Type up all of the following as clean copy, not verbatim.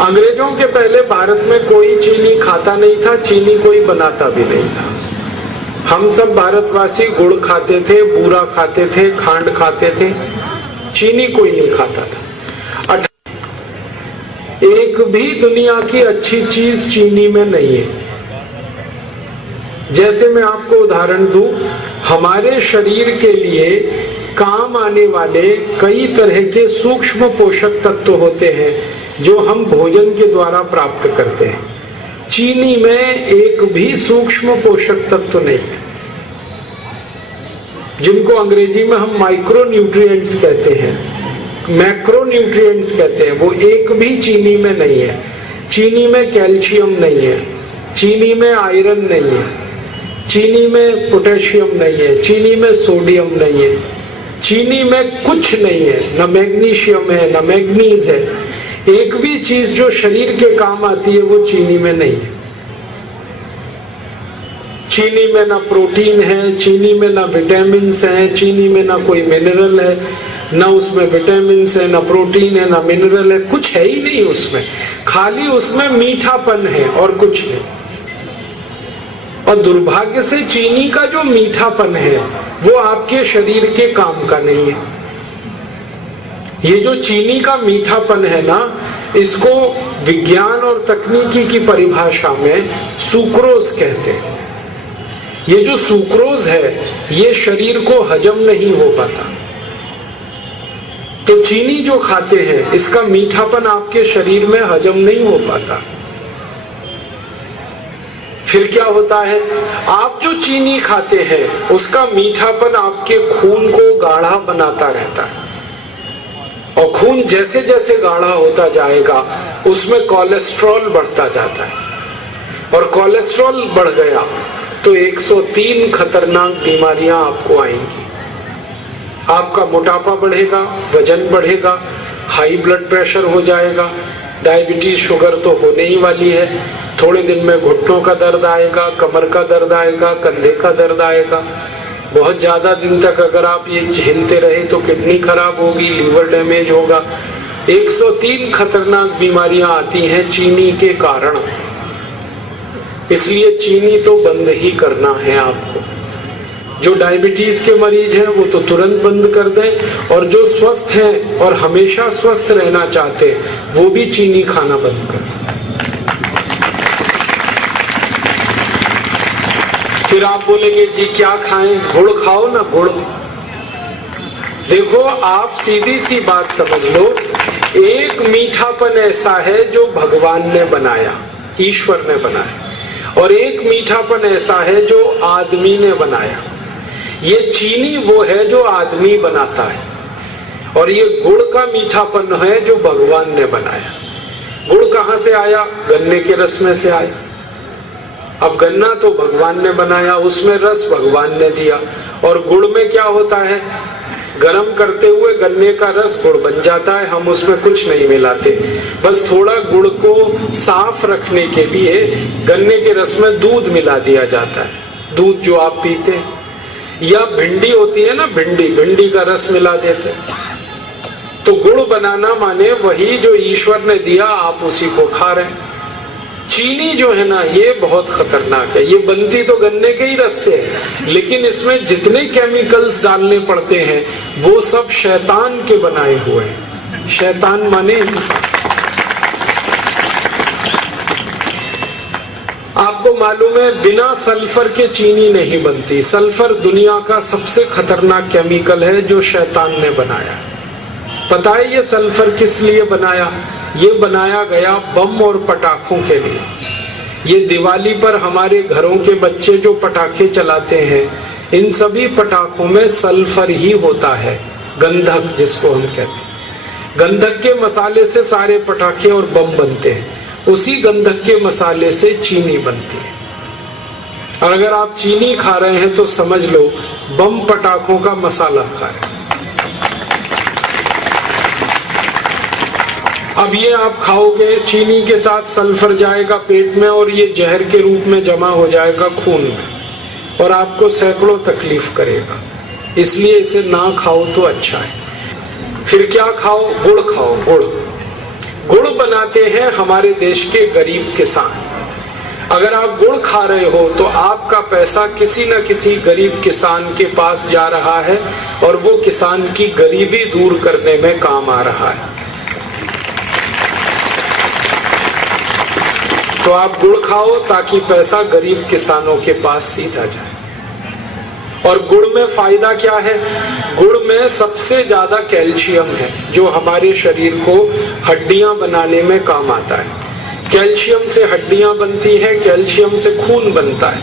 अंग्रेजों के पहले भारत में कोई चीनी खाता नहीं था, चीनी कोई बनाता भी नहीं था। हम सब भारतवासी गुड़ खाते थे, बूरा खाते थे, खांड खाते थे, चीनी कोई नहीं खाता था। एक भी दुनिया की अच्छी चीज चीनी में नहीं है। जैसे मैं आपको उदाहरण दूं, हमारे शरीर के लिए काम आने वाले कई तरह के सूक्ष्म पोषक तत्व होते हैं जो हम भोजन के द्वारा प्राप्त करते हैं। चीनी में एक भी सूक्ष्म पोषक तत्व नहीं है, जिनको अंग्रेजी में हम माइक्रो न्यूट्रिएंट्स कहते हैं, मैक्रो न्यूट्रिएंट्स कहते हैं, वो एक भी चीनी में नहीं है। चीनी में कैल्शियम नहीं है, चीनी में आयरन नहीं है, चीनी में पोटेशियम नहीं है, चीनी में सोडियम नहीं है, चीनी में कुछ नहीं है, न मैग्नीशियम है, न मैग्नीज है। एक भी चीज जो शरीर के काम आती है वो चीनी में नहीं है। चीनी में ना प्रोटीन है, चीनी में ना विटामिन है, चीनी में ना कोई मिनरल है, ना उसमें विटामिन है, ना प्रोटीन है, ना मिनरल है, कुछ है ही नहीं उसमें। खाली उसमें मीठापन है और कुछ नहीं। और दुर्भाग्य से चीनी का जो मीठापन है वो आपके शरीर के काम का नहीं है। ये जो चीनी का मीठापन है ना, इसको विज्ञान और तकनीकी की परिभाषा में सुक्रोज कहते हैं। ये जो सुक्रोज है ये शरीर को हजम नहीं हो पाता। तो चीनी जो खाते हैं इसका मीठापन आपके शरीर में हजम नहीं हो पाता। फिर क्या होता है, आप जो चीनी खाते हैं उसका मीठापन आपके खून को गाढ़ा बनाता रहता है, और खून जैसे जैसे गाढ़ा होता जाएगा उसमें कोलेस्ट्रॉल बढ़ता जाता है, और कोलेस्ट्रॉल बढ़ गया तो 103 खतरनाक बीमारियां आपको आएंगी। आपका मोटापा बढ़ेगा, वजन बढ़ेगा, हाई ब्लड प्रेशर हो जाएगा, डायबिटीज शुगर तो होने ही वाली है। थोड़े दिन में घुटनों का दर्द आएगा, कमर का दर्द आएगा, कंधे का दर्द आएगा। बहुत ज्यादा दिन तक अगर आप ये झेलते रहे तो किडनी खराब होगी, लीवर डैमेज होगा। 103 खतरनाक बीमारियां आती हैं चीनी के कारण। इसलिए चीनी तो बंद ही करना है आपको। जो डायबिटीज के मरीज हैं वो तो तुरंत बंद कर दें, और जो स्वस्थ हैं और हमेशा स्वस्थ रहना चाहते हैं वो भी चीनी खाना बंद कर दें। फिर आप बोलेंगे जी क्या खाएं, गुड़ खाओ ना, गुड़। देखो आप सीधी सी बात समझ लो, एक मीठापन ऐसा है जो भगवान ने बनाया, ईश्वर ने बनाया, और एक मीठापन ऐसा है जो आदमी ने बनाया। ये चीनी वो है जो आदमी बनाता है, और ये गुड़ का मीठापन है जो भगवान ने बनाया। गुड़ कहाँ से आया? गन्ने के रस में से आया। अब गन्ना तो भगवान ने बनाया, उसमें रस भगवान ने दिया, और गुड़ में क्या होता है, गरम करते हुए गन्ने का रस गुड़ बन जाता है। हम उसमें कुछ नहीं मिलाते, बस थोड़ा गुड़ को साफ रखने के लिए गन्ने के रस में दूध मिला दिया जाता है, दूध जो आप पीते हैं। या भिंडी होती है ना, भिंडी का रस मिला देते हैं। तो गुड़ बनाना माने वही जो ईश्वर ने दिया, आप उसी को खा रहे हैं। चीनी जो है ना ये बहुत खतरनाक है। ये बनती तो गन्ने के ही रस से है, लेकिन इसमें जितने केमिकल्स डालने पड़ते हैं वो सब शैतान के बनाए हुए हैं। शैतान माने इंसान। आपको मालूम है बिना सल्फर के चीनी नहीं बनती। सल्फर दुनिया का सबसे खतरनाक केमिकल है जो शैतान ने बनाया। पता है ये सल्फर किस लिए बनाया? ये बनाया गया बम और पटाखों के लिए। ये दिवाली पर हमारे घरों के बच्चे जो पटाखे चलाते हैं, इन सभी पटाखों में सल्फर ही होता है, गंधक जिसको हम कहते हैं। गंधक के मसाले से सारे पटाखे और बम बनते हैं, उसी गंधक के मसाले से चीनी बनती है। और अगर आप चीनी खा रहे हैं तो समझ लो बम पटाखों का मसाला खा रहे हैं। अब ये आप खाओगे, चीनी के साथ सल्फर जाएगा पेट में और ये जहर के रूप में जमा हो जाएगा खून में, और आपको सैकड़ों तकलीफ करेगा। इसलिए इसे ना खाओ तो अच्छा है। फिर क्या खाओ? गुड़ खाओ। गुड़ गुड़ बनाते हैं हमारे देश के गरीब किसान। अगर आप गुड़ खा रहे हो तो आपका पैसा किसी न किसी गरीब किसान के पास जा रहा है और वो किसान की गरीबी दूर करने में काम आ रहा है। तो आप गुड़ खाओ ताकि पैसा गरीब किसानों के पास सीधा जाए। और गुड़ में फायदा क्या है? गुड़ में सबसे ज्यादा कैल्शियम है जो हमारे शरीर को हड्डियां बनाने में काम आता है। कैल्शियम से हड्डियां बनती हैं, कैल्शियम से खून बनता है,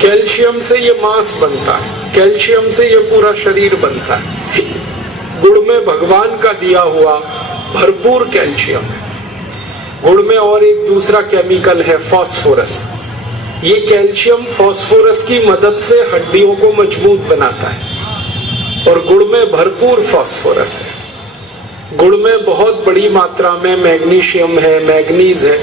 कैल्शियम से ये मांस बनता है, कैल्शियम से ये पूरा शरीर बनता है। गुड़ में भगवान का दिया हुआ भरपूर कैल्शियम है। गुड़ में और एक दूसरा केमिकल है फास्फोरस। ये कैल्शियम फास्फोरस की मदद से हड्डियों को मजबूत बनाता है और गुड़ में भरपूर फास्फोरस है। गुड़ में बहुत बड़ी मात्रा में मैग्नीशियम है, मैग्नीज है,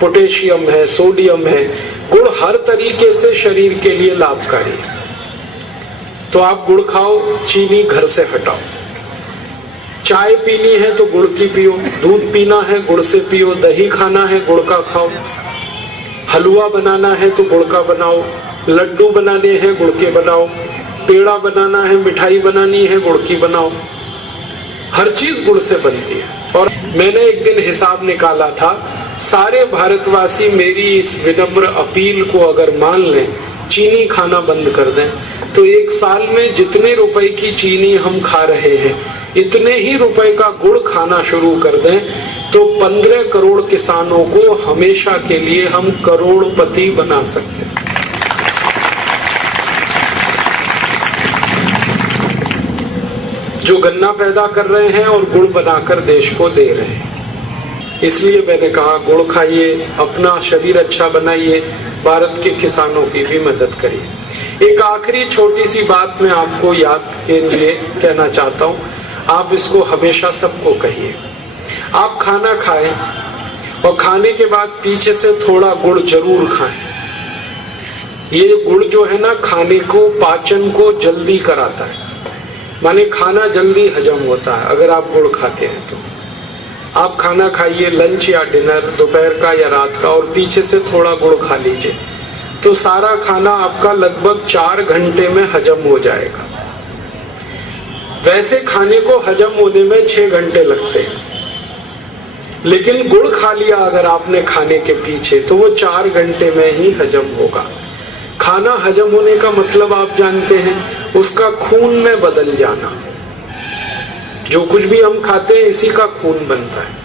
पोटेशियम है, सोडियम है। गुड़ हर तरीके से शरीर के लिए लाभकारी है। तो आप गुड़ खाओ, चीनी घर से हटाओ। चाय पीनी है तो गुड़ की पियो, दूध पीना है गुड़ से पियो, दही खाना है गुड़ का खाओ, हलवा बनाना है तो गुड़ का बनाओ, लड्डू बनाने हैं गुड़ के बनाओ, पेड़ा बनाना है, मिठाई बनानी है गुड़ की बनाओ। हर चीज गुड़ से बनती है। और मैंने एक दिन हिसाब निकाला था, सारे भारतवासी मेरी इस विनम्र अपील को अगर मान लें, चीनी खाना बंद कर दें, तो एक साल में जितने रुपए की चीनी हम खा रहे हैं इतने ही रुपए का गुड़ खाना शुरू कर दें तो 15 करोड़ किसानों को हमेशा के लिए हम करोड़पति बना सकते हैं। जो गन्ना पैदा कर रहे हैं और गुड़ बनाकर देश को दे रहे हैं। इसलिए मैंने कहा गुड़ खाइए, अपना शरीर अच्छा बनाइए, भारत के किसानों की भी मदद करिए। एक आखिरी छोटी सी बात मैं आपको याद के लिए कहना चाहता हूँ, आप इसको हमेशा सबको कहिए। आप खाना खाएं और खाने के बाद पीछे से थोड़ा गुड़ जरूर खाएं। ये गुड़ जो है ना, खाने को, पाचन को जल्दी कराता है, माने खाना जल्दी हजम होता है अगर आप गुड़ खाते हैं तो। आप खाना खाइए, लंच या डिनर, दोपहर का या रात का, और पीछे से थोड़ा गुड़ खा लीजिए तो सारा खाना आपका लगभग 4 घंटे में हजम हो जाएगा। वैसे खाने को हजम होने में 6 घंटे लगते हैं, लेकिन गुड़ खा लिया अगर आपने खाने के पीछे तो वो 4 घंटे में ही हजम होगा। खाना हजम होने का मतलब आप जानते हैं, उसका खून में बदल जाना। जो कुछ भी हम खाते हैं इसी का खून बनता है।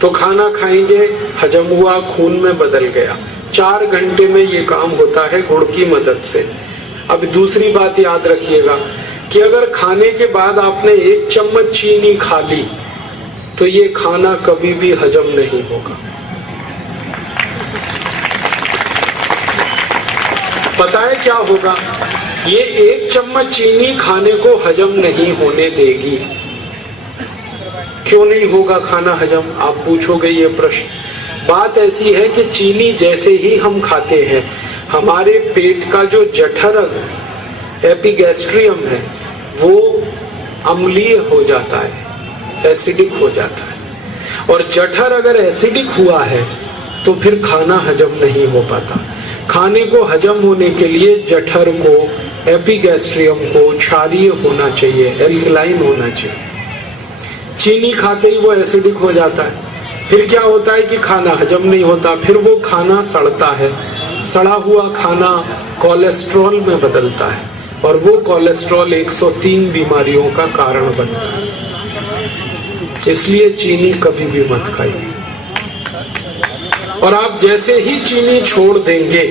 तो खाना खाएंगे, हजम हुआ, खून में बदल गया, 4 घंटे में ये काम होता है गुड़ की मदद से। अब दूसरी बात याद रखिएगा कि अगर खाने के बाद आपने 1 चम्मच चीनी खा ली तो ये खाना कभी भी हजम नहीं होगा। पता है क्या होगा? ये 1 चम्मच चीनी खाने को हजम नहीं होने देगी। क्यों नहीं होगा खाना हजम, आप पूछोगे ये प्रश्न। बात ऐसी है कि चीनी जैसे ही हम खाते हैं, हमारे पेट का जो जठर एपिगैस्ट्रियम है वो अम्लीय हो जाता है, एसिडिक हो जाता है। और जठर अगर एसिडिक हुआ है तो फिर खाना हजम नहीं हो पाता। खाने को हजम होने के लिए जठर को, एपिगैस्ट्रियम को क्षारीय होना चाहिए, एल्कलाइन होना चाहिए। चीनी खाते ही वो एसिडिक हो जाता है। फिर क्या होता है कि खाना हजम नहीं होता, फिर वो खाना सड़ता है। सड़ा हुआ खाना कोलेस्ट्रॉल में बदलता है और वो कोलेस्ट्रॉल 103 बीमारियों का कारण बनता है। इसलिए चीनी कभी भी मत खाइए। और आप जैसे ही चीनी छोड़ देंगे,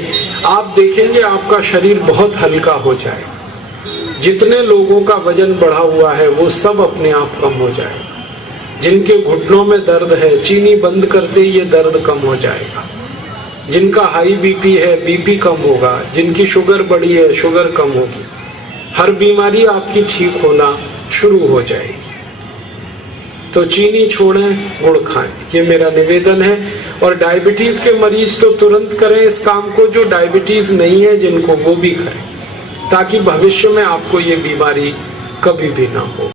आप देखेंगे आपका शरीर बहुत हल्का हो जाएगा। जितने लोगों का वजन बढ़ा हुआ है वो सब अपने आप कम हो जाएगा। जिनके घुटनों में दर्द है, चीनी बंद करते ही ये दर्द कम हो जाएगा। जिनका हाई बीपी है, बीपी कम होगा। जिनकी शुगर बढ़ी है, शुगर कम होगी। हर बीमारी आपकी ठीक होना शुरू हो जाएगी। तो चीनी छोड़ें, गुड़ खाएं, ये मेरा निवेदन है। और डायबिटीज के मरीज तो तुरंत करें इस काम को, जो डायबिटीज नहीं है जिनको, वो भी करें, ताकि भविष्य में आपको ये बीमारी कभी भी ना हो।